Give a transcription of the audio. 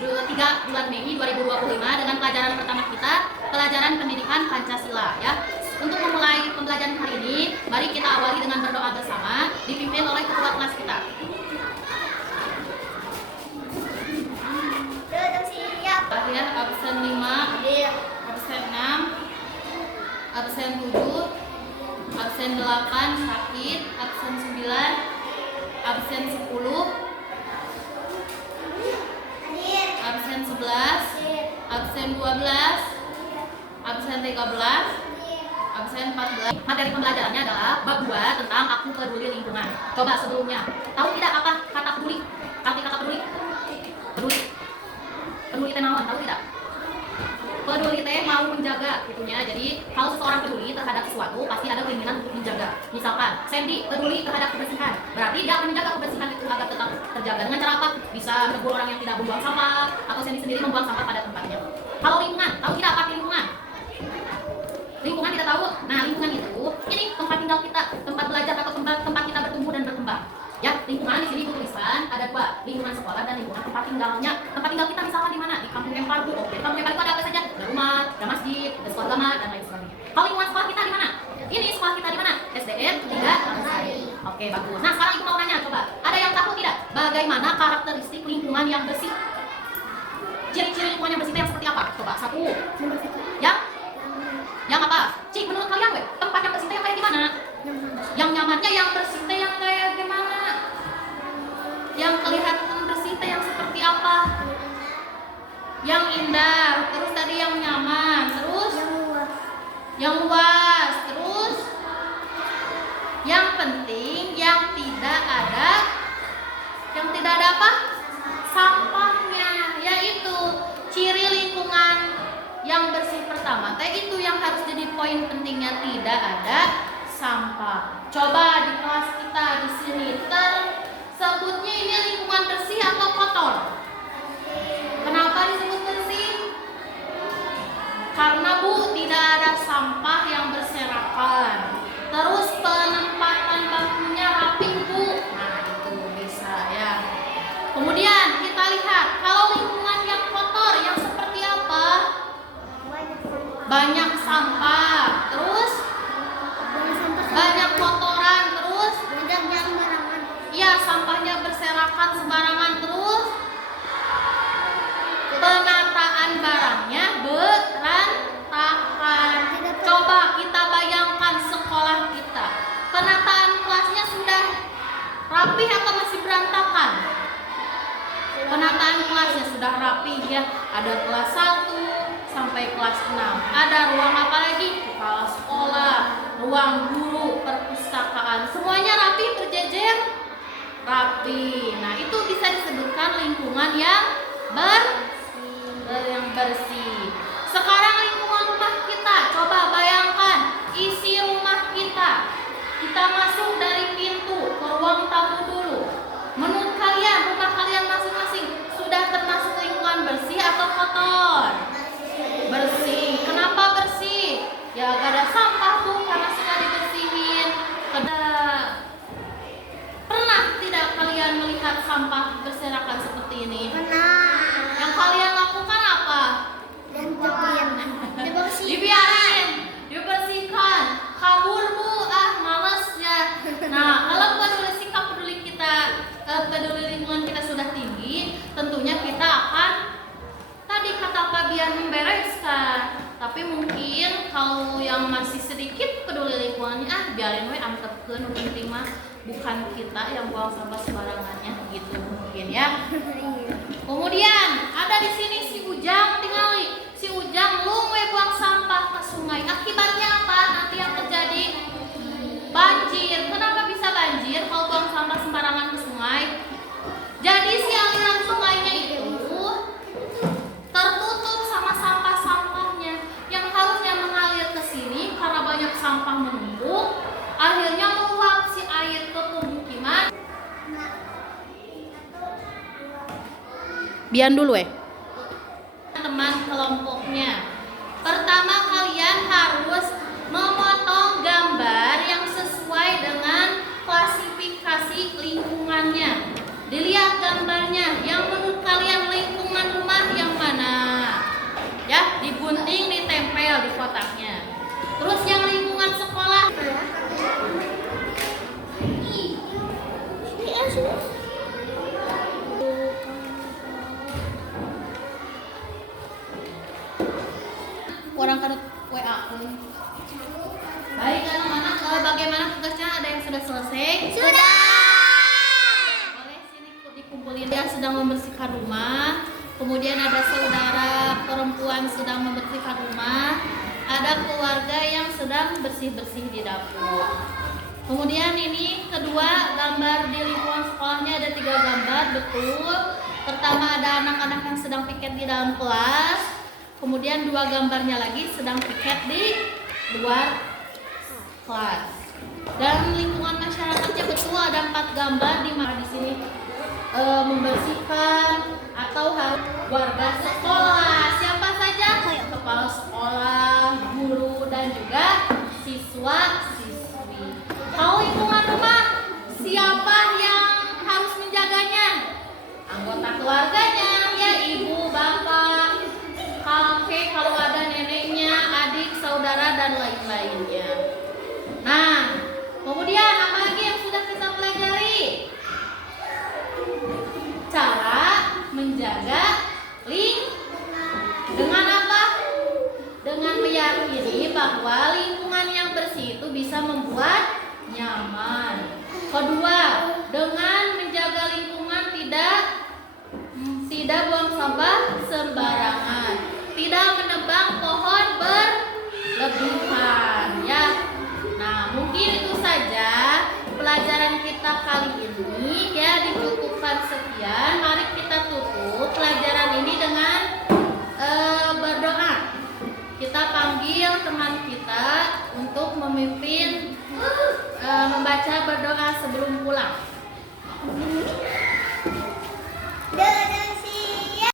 3 bulan Mei 2025 dengan pelajaran pertama kita, pelajaran pendidikan Pancasila ya. Untuk memulai pembelajaran hari ini, mari kita awali dengan berdoa bersama dipimpin oleh ketua kelas kita. Akhir absen 5, absen 6, absen 7, absen 8 sakit, absen 9, absen 10, absen 11, absen 12, absen 13, absen 14. Materi pembelajarannya adalah bab 2 tentang aku peduli lingkungan. Coba sebelumnya, tahu tidak apa kata peduli? Arti kata peduli? Peduli teh naon, tahu tidak? Peduli teh mau menjaga gitunya. Jadi kalau seseorang peduli terhadap sesuatu pasti ada keinginan untuk menjaga. Misalkan Sandy peduli terhadap kebersihan, berarti dia akan menjaga kebersihan itu agar tetap terjaga. Dengan cara apa? Bisa menegur orang yang tidak membuang sampah, atau Sandy sendiri membuang sampah pada tempatnya. Kalau lingkungan, tahu tidak apa lingkungan? Lingkungan tidak tahu. Nah, lingkungan itu ini tempat tinggal kita, tempat belajar atau tempat kita bertumbuh dan berkembang. Ya, lingkungan di sini tulisan ada 2, lingkungan sekolah dan lingkungan tempat tinggalnya. Tempat tinggal kita misalkan di mana? Di Kampung Empar Bu. Oke, Kampung Empar itu ada apa saja? Ada rumah, ada masjid, ada sekolah agama dan lain sebagainya. Kalau lingkungan sekolah kita di mana? Ini sekolah kita di mana? SDN 3 Taman. Oke, bagus. Nah, sekarang Ibu mau nanya, coba. Ada yang tahu tidak bagaimana karakteristik lingkungan yang bersih? Ciri-ciri lingkungan yang bersih itu yang seperti apa? Coba, 1. Yang apa? Cik, menurut kalian tempat yang bersih yang kayak gimana? Yang nyamannya yang bersih yang kayak gimana? Yang kelihatan bersih yang seperti apa? Yang indah, terus tadi yang nyaman, terus yang luas, terus yang penting yang tidak ada apa? Sampahnya, yaitu ciri lingkungan yang bersih pertama. Itu yang harus jadi poin pentingnya, tidak ada sampah. Coba di kelas kita di sini tersebutnya ini lingkungan bersih atau kotor? Kenapa disebut bersih? Karena Bu tidak ada sampah yang berserakan. Terus penempatan bangkunya rapi Bu. Nah itu bisa ya. Kemudian kita lihat kalau lingkungan yang kotor yang seperti apa? Banyak sampah. Terus banyak kotoran. Terus iya, sampahnya berserakan sembarangan. Terus penataan barangnya berantakan. Coba kita bayangkan sekolah kita, penataan kelasnya sudah rapi atau masih berantakan? Penataan kelasnya sudah rapi ya. Ada kelas 1 sampai kelas 6. Ada ruang apa lagi? Kepala sekolah, ruang guru, perpustakaan. Semuanya rapi, berjejer, rapi. Nah, itu bisa disebutkan lingkungan yang bersih. Sekarang lingkungan rumah kita, coba bayangkan isi rumah kita. Kita masuk dari pintu ke ruang tamu dulu. Menurut kalian, rumah kalian masing-masing sudah termasuk lingkungan bersih atau kotor? Bersih. Kenapa bersih? Ya gak ada sampah tuh karena sudah dibersihin. Pernah tidak kalian melihat sampah berserakan seperti ini? Pernah. Yang kalian lakukan apa? Dibiarin, dibersihkan. Kabur Bu, males ya. Nah, kalau peduli sikap peduli kita, peduli lingkungan kita sudah tinggi, tentunya kita akan tadi kata Pak biar membereskan. Tapi mungkin kalau yang masih sedikit peduli lingkungannya, biarin we antepkeun, penting mah bukan kita yang buang sampah sembarangannya gitu mungkin ya. Kemudian ada di sini si Ujang, tingali si Ujang lu we buang sampah ke sungai. Akibatnya apa? Nanti yang terjadi banjir. Kenapa bisa banjir kalau buang sampah sembarangan ke sungai? Jadi si aliran sungainya itu tertutup sama sampah-sampahnya yang harusnya mengalir ke sini karena banyak sampah menumpuk, akhirnya meluap si air ke pemukiman. Bian dulu teman kelompoknya. Pertama kalian harus memotong gambar yang sesuai dengan klasifikasi lingkungannya. Dilihat gambarnya yang menurut kalian lingkungan rumah orang kan WA. Baik anak-anak, bagaimana tugasnya? Ada yang sudah selesai? Sudah. Boleh sini dikumpulin yang sedang membersihkan rumah. Kemudian ada saudara perempuan sedang membersihkan rumah. Ada keluarga yang sedang bersih-bersih di dapur. Kemudian ini kedua, gambar di lingkungan sekolahnya ada 3 gambar, betul. Pertama ada anak-anak yang sedang piket di dalam kelas. Kemudian 2 gambarnya lagi sedang piket di luar kelas. Dan lingkungan masyarakatnya betul ada 4 gambar di mana di sini membersihkan atau harus warga sekolah. Siapa saja? Kepala sekolah, guru dan juga siswa-siswi. Kalau lingkungan rumah, siapa yang harus menjaganya? Anggota keluarganya, ya ibu, bapak, kakek, kalau ada neneknya, adik, saudara dan lain-lainnya. Nah, kemudian apa lagi yang sudah kita pelajari? Cara menjaga dengan apa? Dengan meyakini bahwa lingkungan yang bersih itu bisa membuat nyaman. Kedua, dengan menjaga lingkungan tidak buang sampah sembarangan, tidak menebang pohon berlebihan, ya. Nah, mungkin itu saja pelajaran kita kali ini, ya, dicukupkan sekian. Mari kita tutup pelajaran ini dengan berdoa. Kita panggil teman kita untuk memimpin membaca berdoa sebelum pulang.